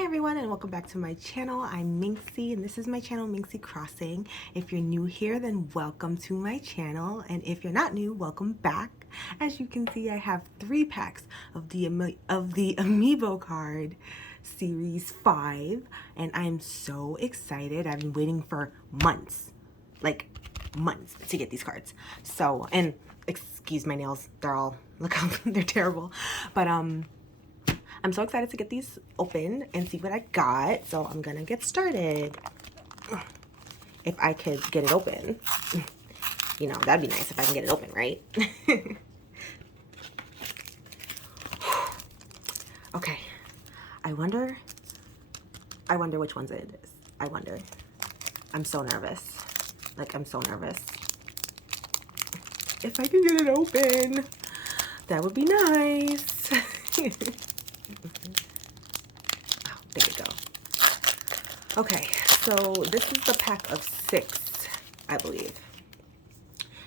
Hi everyone and welcome back to my channel. I'm Minxie and this is my channel Minxie Crossing. If you're new here, then welcome to my channel, and if you're not new, welcome back. As you can see, I have 3 packs of the Amiibo card series 5 and I'm so excited. I've been waiting for months, like months, to get these cards. So, and excuse my nails, they're all, look how they're terrible, but I'm so excited to get these open and see what I got. So I'm gonna get started. If I could get it open, you know, that'd be nice if I can get it open, right? Okay, I wonder which ones it is. I wonder. I'm so nervous. Like, I'm so nervous. If I can get it open, that would be nice. Oh, there we go. Okay, so this is the pack of 6, I believe.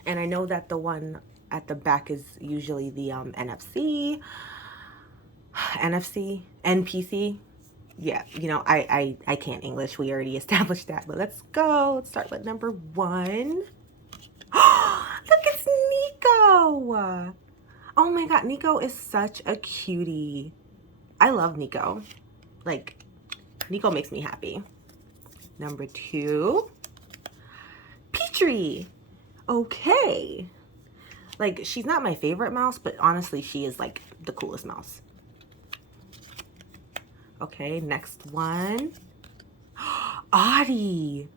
And I know that the one at the back is usually the NFC, NPC. Yeah, you know, I can't English. We already established that. But let's go. Let's start with number 1. Look, it's Nico. Oh my god, Nico is such a cutie. I love Nico. Like, Nico makes me happy. Number 2, Petrie. Okay. Like, she's not my favorite mouse, but honestly, she is like the coolest mouse. Okay, next one. Audie.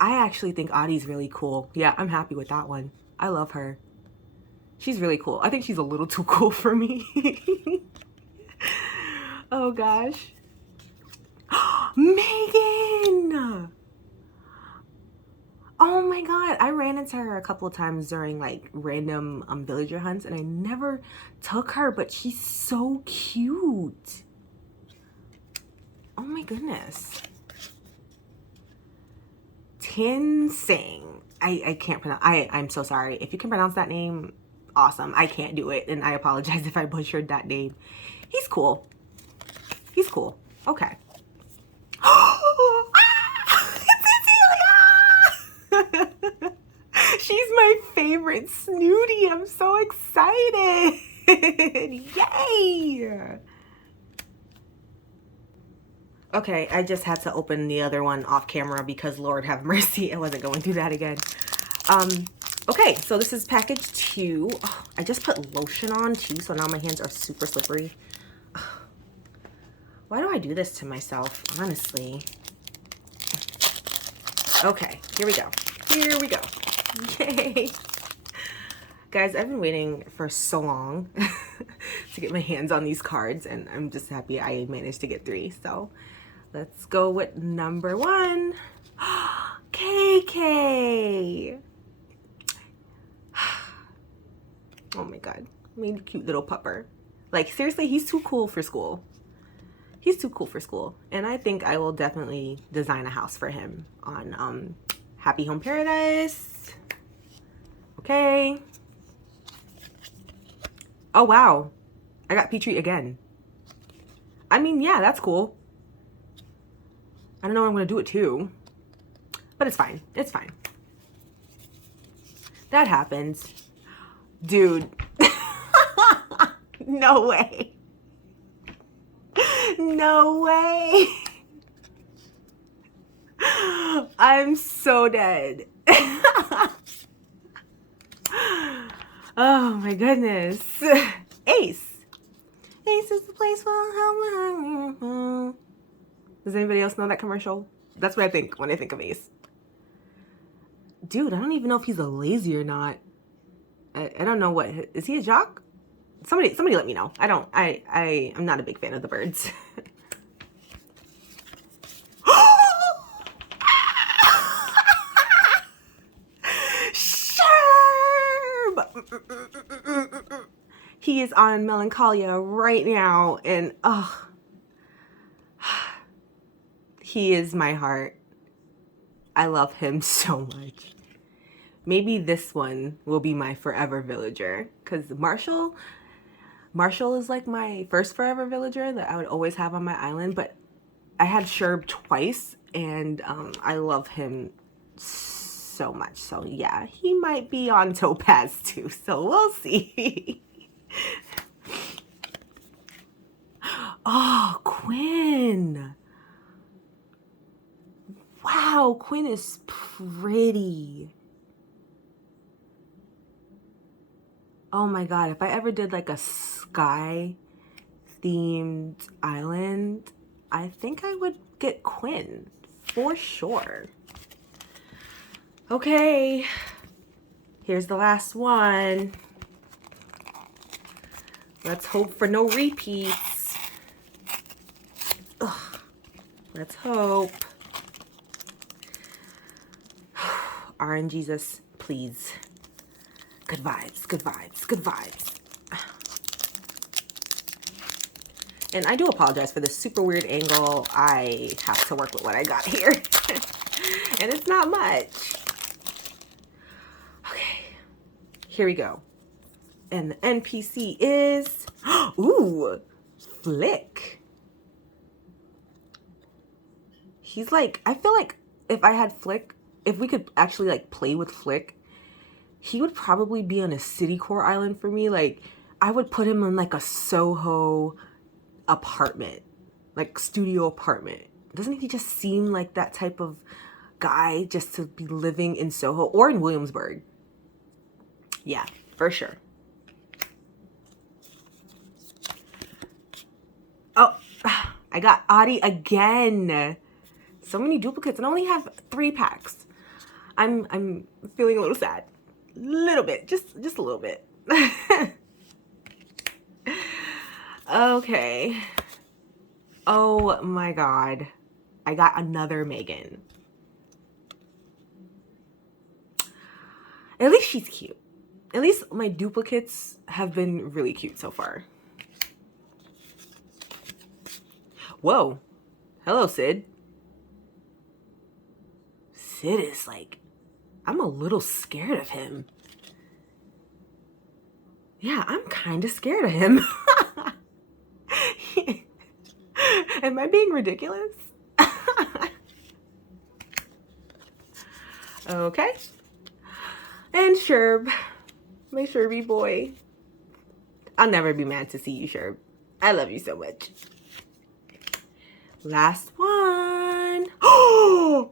I actually think Audie's really cool. Yeah, I'm happy with that one. I love her. She's really cool. I think she's a little too cool for me. Oh gosh. Megan! Oh my god, I ran into her a couple of times during like random villager hunts and I never took her, but she's so cute. Oh my goodness. Tin Sing. I can't pronounce. I'm so sorry. If you can pronounce that name, awesome. I can't do it, and I apologize if I butchered that name. He's cool. He's cool. Okay. She's my favorite Snooty. I'm so excited. Yay! Okay, I just had to open the other one off camera because Lord have mercy, I wasn't going through that again. Okay, so this is package 2. Oh, I just put lotion on too, so now my hands are super slippery. Why do I do this to myself, honestly? Okay, here we go. Here we go. Yay! Guys, I've been waiting for so long to get my hands on these cards, and I'm just happy I managed to get 3. So let's go with number 1. KK! Oh my god, made a cute little pupper. Like, seriously, he's too cool for school. He's too cool for school. And I think I will definitely design a house for him on Happy Home Paradise. Okay. Oh wow, I got Petrie again. I mean, yeah, that's cool. I don't know what I'm gonna do it too, but it's fine. It's fine. That happens. Dude. No way. No way. I'm so dead. Oh my goodness. Ace. Ace is the place for help. Does anybody else know that commercial? That's what I think when I think of Ace. Dude, I don't even know if he's a lazy or not. I don't know what, is he a jock? Somebody let me know. I'm not a big fan of the birds. He is on Melancholia right now, and oh, he is my heart. I love him so much. Maybe this one will be my forever villager, because Marshall Marshall is like my first forever villager that I would always have on my island, but I had Sherb twice, and I love him so much. So yeah, he might be on Topaz too, so we'll see. Oh, Quinn. Wow, Quinn is pretty. Oh my god, if I ever did like a sky themed island, I think I would get Quinn for sure. Okay, here's the last one. Let's hope for no repeats. Ugh. Let's hope. RNGesus, please. Good vibes, good vibes, good vibes. And I do apologize for this super weird angle. I have to work with what I got here. And it's not much. Okay, here we go. And the NPC is, ooh, Flick. He's like, I feel like if I had Flick, if we could actually like play with Flick, he would probably be on a city core island for me. Like, I would put him in like a Soho apartment, like studio apartment. Doesn't he just seem like that type of guy just to be living in Soho or in Williamsburg? Yeah, for sure. Oh, I got Audie again. So many duplicates, and I only have 3 packs. I'm feeling a little sad. Little bit, just a little bit. Okay. Oh my god. I got another Megan. At least she's cute. At least my duplicates have been really cute so far. Whoa. Hello, Sid. Sid is like, I'm a little scared of him. Yeah, I'm kind of scared of him. Am I being ridiculous? Okay. And Sherb, my Sherby boy. I'll never be mad to see you, Sherb. I love you so much. Last one. Oh!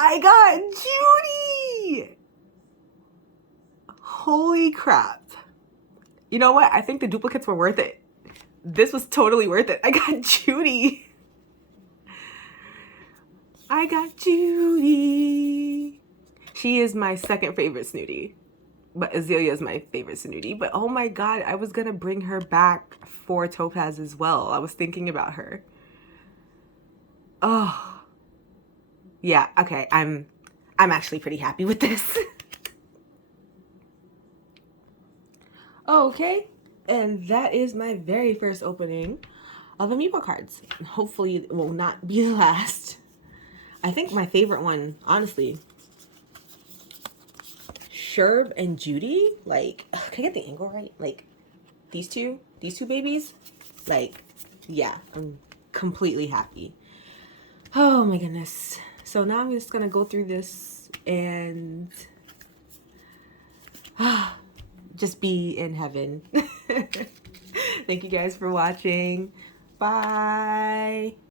I got Judy! Holy crap. You know what? I think the duplicates were worth it. This was totally worth it. I got Judy. I got Judy. She is my second favorite Snooty. But Azalea is my favorite Snooty. But oh my god, I was gonna bring her back for Topaz as well. I was thinking about her. Oh. Yeah, okay. I'm actually pretty happy with this. Okay. And that is my very first opening of Amiibo cards. Hopefully it will not be the last. I think my favorite one, honestly, Sherb and Judy. Like, can I get the angle right? Like, these two babies. Like, yeah, I'm completely happy. Oh my goodness. So now I'm just gonna go through this and just be in heaven. Thank you guys for watching. Bye.